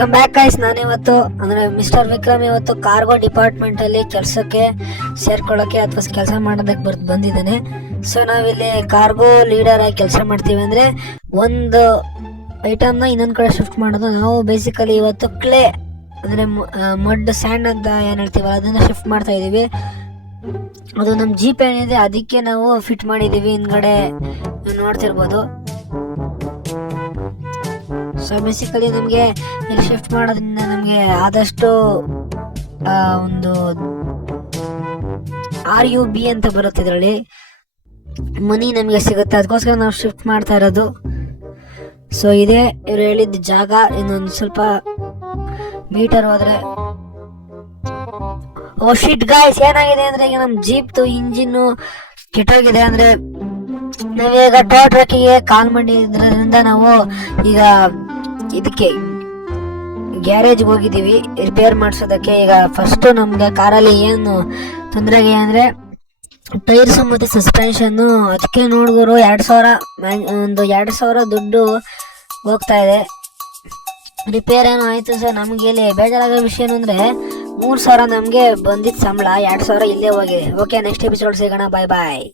Welcome back guys. ನಾನಿವತ್ತು ಅಂದ್ರೆ mister Vikram ಇವತ್ತು ಕಾರ್ಗೋ ಡಿಪಾರ್ಟ್ಮೆಂಟ್ ಅಲ್ಲಿ ಕೆಲಸಕ್ಕೆ ಸೇರ್ಕೊಳ್ಳೋಕೆ ಅಥವಾ ಕೆಲಸ ಮಾಡೋದಕ್ಕೆ ಬಂದಿದ್ದಾನೆ. ಸೊ ನಾವಿಲ್ಲಿ ಕಾರ್ಗೋ ಲೀಡರ್ ಆಗಿ ಕೆಲಸ ಮಾಡ್ತೀವಿ. ಅಂದ್ರೆ ಒಂದು ಐಟಮ್ನ ಇನ್ನೊಂದು ಕಡೆ ಶಿಫ್ಟ್ ಮಾಡೋದು. ನಾವು ಬೇಸಿಕಲಿ ಇವತ್ತು ಕ್ಲೇ ಅಂದ್ರೆ ಮಡ್ ಸ್ಯಾಂಡ್ ಅಂತ ಏನು ಹೇಳ್ತೀವಲ್ಲ ಅದನ್ನ ಶಿಫ್ಟ್ ಮಾಡ್ತಾ ಇದೀವಿ. ಅದು ನಮ್ಮ ಜೀಪ್ ಏನಿದೆ ಅದಕ್ಕೆ ನಾವು ಫಿಟ್ ಮಾಡಿದೀವಿ. ಹಿಂದ್ಗಡೆ ನೋಡ್ತಿರ್ಬೋದು. ಸೊ ಬೇಸಿಕಲಿ ನಮಗೆ ಇಲ್ಲಿ ಶಿಫ್ಟ್ ಮಾಡೋದ್ರಿಂದ ನಮಗೆ ಆದಷ್ಟು ಒಂದು RUB ಅಂತ ಬರುತ್ತೆ, ಇದರಲ್ಲಿ ಮನಿ ನಮಗೆ ಸಿಗುತ್ತೆ. ಅದಕ್ಕೋಸ್ಕರ ನಾವು ಶಿಫ್ಟ್ ಮಾಡ್ತಾ ಇರೋದು. ಸೊ ಇದೇ ಇವ್ರು ಹೇಳಿದ ಜಾಗ. ಇನ್ನೊಂದು ಸ್ವಲ್ಪ ಮೀಟರ್ ಹೋದ್ರೆ ಓ ಶಿಟ್ ಗಾಯ್ಸ್, ಏನಾಗಿದೆ ಅಂದ್ರೆ ಈಗ ನಮ್ಮ ಜೀಪ್ದು ಇಂಜಿನ್ ಕೆಟ್ಟೋಗಿದೆ. ಅಂದ್ರೆ ನಾವೀಗ ಟೋ ಟ್ರಕ್ಕಿಗೆ ಕಾಲ್ ಮಾಡಿದ್ರಿಂದ ನಾವು ಈಗ ಇದಕ್ಕೆ ಗ್ಯಾರೇಜ್ಗೆ ಹೋಗಿದ್ದೀವಿ ರಿಪೇರ್ ಮಾಡಿಸೋದಕ್ಕೆ. ಈಗ ಫಸ್ಟ್ ನಮ್ಗೆ ಕಾರಲ್ಲಿ ಏನು ತೊಂದರೆ ಆಗಿದೆ ಅಂದ್ರೆ ಟೈರ್ಸ್ ಮತ್ತು ಸಸ್ಪೆನ್ಷನ್ನು. ಅದಕ್ಕೆ ನೋಡಿದ್ರು 2,000 ದುಡ್ಡು ಹೋಗ್ತಾ ಇದೆ. ರಿಪೇರ್ ಏನೋ ಆಯಿತು ಸರ್. ನಮಗೆ ಇಲ್ಲಿ ಬೇಜಾರಾಗೋ ವಿಷಯ ಏನು ಅಂದರೆ 3,000 ನಮಗೆ ಬಂದಿದ್ದ ಸಂಬಳ 2,000 ಇಲ್ಲೇ ಹೋಗಿದೆ. ಓಕೆ, ನೆಕ್ಸ್ಟ್ ಎಪಿಸೋಡ್ ಸಿಗೋಣ. ಬಾಯ್ ಬಾಯ್.